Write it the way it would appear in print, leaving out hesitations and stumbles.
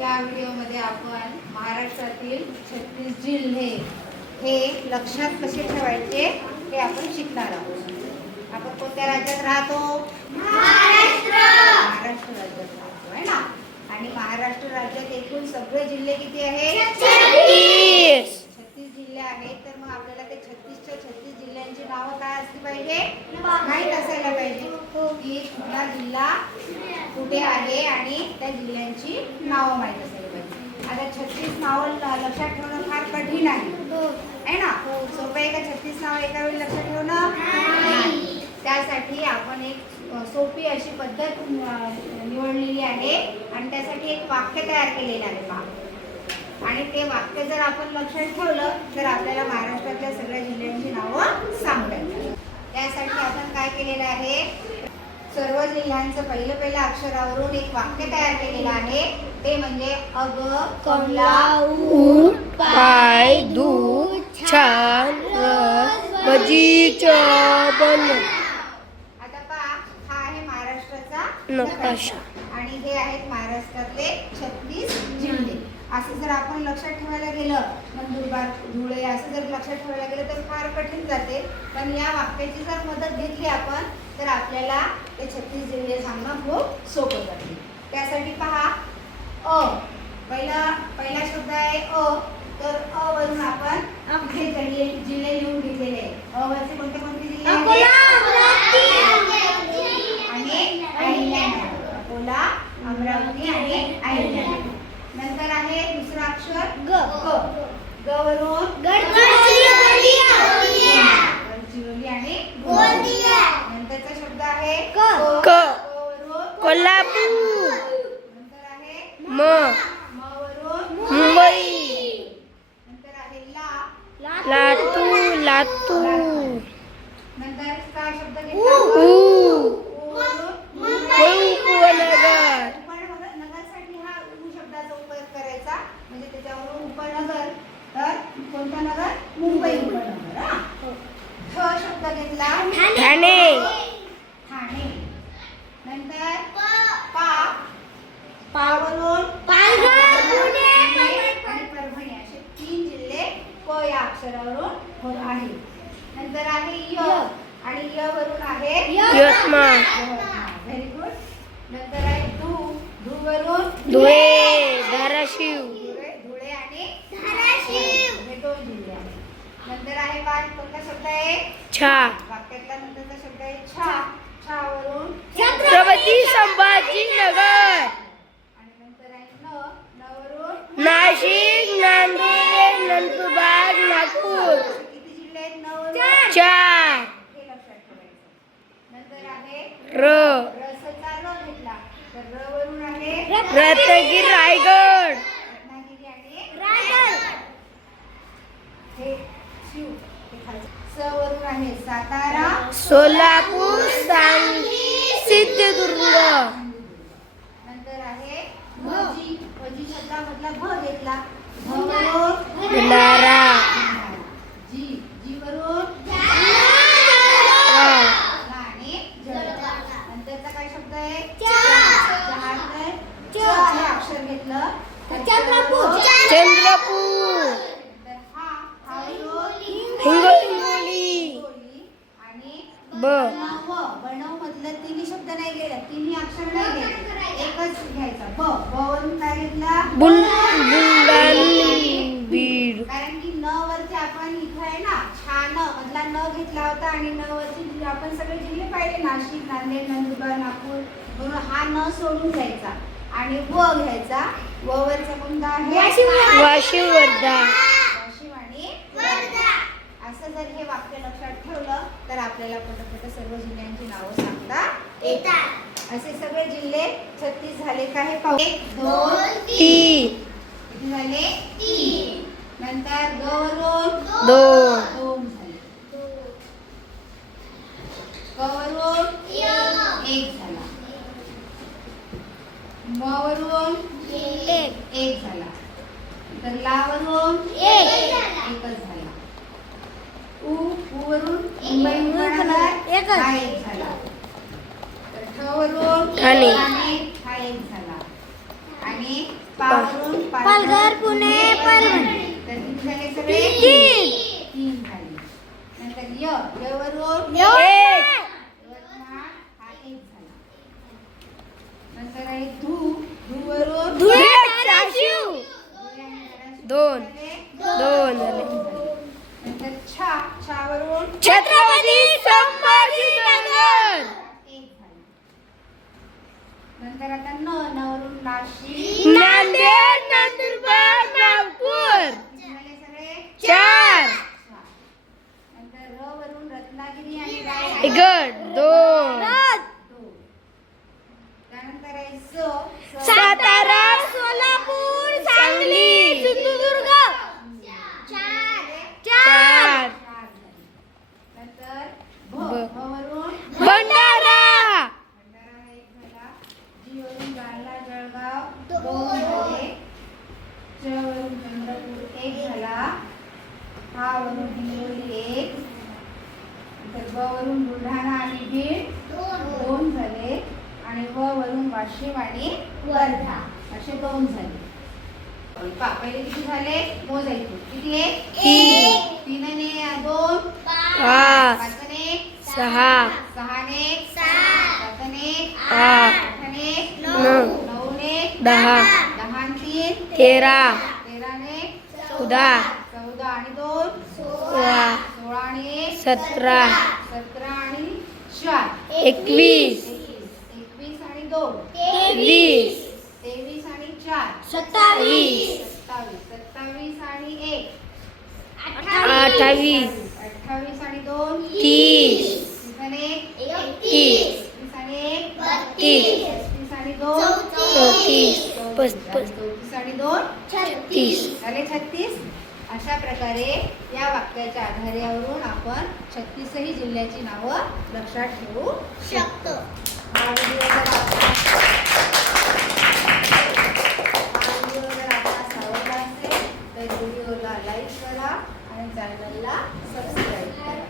या व्हिडिओमध्ये आपण महाराष्ट्रातील 36 जिल्हे हे लक्षात कसे ठेवायचे हे आपण शिकणार आहोत. आपण कोणत्या राज्यात राहतो? महाराष्ट्र राज्यात राहतो आहे ना. आणि महाराष्ट्र राज्यात एकूण सगळे जिल्हे किती आहेत? 36 जिल्हे आहेत. तर मग आपल्याला ते 36च्या 36 जिल्ह्यांची नावं काय असली पाहिजे? माहीत असायला पाहिजे की कुठला जिल्हा कुठे आहे आणि त्या जिल्ह्यांची नावं माहीत असायला पाहिजे. आता 36 नावं लक्षात ठेवणं फार कठीण आहे ना. सोपं आहे का 36 नावं एका वेळी लक्षात ठेवणं? नाही. त्यासाठी आपण एक सोपी अशी पद्धत निवडलेली आहे आणि त्यासाठी एक वाक्य तयार केलेलं आहे पहा. आणि ते वाक्य जर आपण लक्षात ठेवलं तर आपल्याला महाराष्ट्रातल्या सगळ्या जिल्ह्यांची नावं सांगता येतात. त्यासाठी आपण काय केलेलं आहे? सर्व जिल्ह्यांचं पहिलं अक्षरावरून एक वाक्य तयार केलेलं आहे. ते म्हणजे अग, कमला, ऊट, पाय, दूध, छान, रस, भजी, बन. आता पहा, हा आहे महाराष्ट्राचा नकाशा आणि हे आहेत महाराष्ट्रातले 36 जिल्हे. असं जर आपण लक्षात ठेवायला गेलं, नंदुरबार, धुळे असं जर लक्षात ठेवायला गेलं तर फार कठीण जाते. पण या वाक्याची जर मदत घेतली आपण तर आपल्याला ते 36 जिल्हे सांगणं खूप सोपं जाते. त्यासाठी पहा, पहिला शब्द आहे अ. तर अ वरून आपण जिल्हे लिहून घेतलेले आहे. अ वरचे कोणते जिल्हे आणि अकोला, अमरावती आणि अहिल्यानगर. नंतर आहे दुसरा अक्षर ग. ग वरून गडचिरोली आणि गोंदिया. नंतरचा शब्द आहे क. कोल्हापूर. नंतर आहे म वरून मुंबई. नंतर आहे ला. लातूर. नंतर काय शब्द घेतला? उपनगर. नगरसाठी हा उ शब्दाचा उपयोग करायचा. म्हणजे त्याच्यावरून उपनगर. तर कोणता नगर? मुंबई उपनगर. ठ शब्द घेतला. ठाणे. नंतर पावरून पालघर, आणि परभणी असे 3 जिल्हे प या अक्षरावरून आहे. नंतर आहे य आणि य वरून आहे यवतमाळ. Very good. नंतर आहे धू वरून धुळे, धाराशिव. धुळे आणि धाराशिव हे 2 जिल्हे आहेत. नंतर आहे कोणता शब्द आहे? छा. वाक्यातला नंतरचा शब्द आहे छा. छा वरून छत्रपती संभाजीनगर. आणि नंतर आहे न वरून नाशिक, नांदेड, नंदुरबार, नागपूर. किती जिल्हे आहेत? न वरून 4. हे लक्षात ठेवायचं. नंतर आहे रसचा र घेतला तर र वरून आहे रत्नागिरी, रायगड. रत्नागिरी आणि हे शिव. स वरून आहे सातारा, सोलापूर, सांगली, सिंधुदुर्ग. नंतर आहे भजी. भजी शब्दामधला भ घेतला. भ वरून भंडारा. जी वरून आणि जळगाव. नंतरचा काय शब्द आहे? हे अक्षर घेतलं चंद्रपूर. तर हा हिंगोली. आणि ब मधलं तिन्ही शब्द नाही गेले, तिन्ही अक्षर नाही गेले, एकच घ्यायचा. ब वरून काय घेतला? बुलढाणा, बीड. कारण की न वरती आपण इथं आहे ना छान मधला न घेतला होता आणि न वरती आपण सगळे जिल्हे पाहिले, नाशिक, नांदेड, नंदुरबार, नागपूर. म्हणून हा न सोडून घ्यायचा आणि व घ्यायचा. व वरचा कोणता आहे? वाशिम, वर्धा. वाशिम आणि वर्धा. असं जर हे वाक्य लक्षात ठेवलं तर आपल्याला पटपट सर्व जिल्ह्यांची नावं सांगता येतात. असे सगळे जिल्हे 36 झाले का हे पाहू. 1 2 3 किती झाले? 3. नंतर ग वरून 2 झाले. क वरून 1 झाला. म वरून 1 झाला. तर ला वरून 1च झाला. उ वरून मुंबई उपनगर 1 झाला. तर ठ वरून ठाणे. हा 1 झाला. आणि आणि पावरून पालघर, पुणे, परभणी. तर किती झाले सगळे? 3 झाले. नंतर य वरून एक. यवतमाळ हा 1 झाला. नंतर आहे धू वरून धुळे, धाराशिव. धुळे आणि धाराशिव दोन. झाले? 2 झाले. नंतर छा वरून छत्रपती संभाजीनगर. 1 झाले. नंतर आता न वरून नाशिक नांदेड, नंदुरबार, नागपूर. किती झाले सगळे? 4. नंतर र वरून रत्नागिरी आणि रायगड रायगड 2. त्यानंतर आहे स सातारा, सोलापूर, सांगली, सिंधुदुर्ग. 4. नंतर भ वरून भंडारा. भंडारा हा 1 झाला. जी वरून जालना जळगाव 2 झाले. च वरून चंद्रपूर 1 झाला. हा वरून हिंगोली 1. नंतर ब वरून बुलढाणा आणि बीड 2 झाले. आणि व वरून वाशिम आणि वर्धा असे 2 झाले. पहिले किती झाले? मोजायचे. किती आहे? 3. 3 ने 2 5. 5 ने 6. 6 ने 7 ने 8. 8 ने 9. 9 ने 10. 10 आणि 3 13. 13 ने 14. 14 आणि 2 16. 16 आणि 1 17. 17 आणि 4 21. 21 आणि 2 23. 23 आणि 4 27. 27 आणि 1 28. 28 आणि 2 30. 30 आणि 1 30. 30 आणि 1 32. 35 आणि 2 34. 35. 34 आणि 2 36. झाले 36. अशा प्रकारे या वाक्याच्या आधारावरून आपण 36ही जिल्ह्याची नावं लक्षात ठेवू शकतो. हा व्हिडिओ जर आपणास आवडला असेल तर व्हिडिओला लाईक करा आणि चॅनलला सबस्क्राईब करा.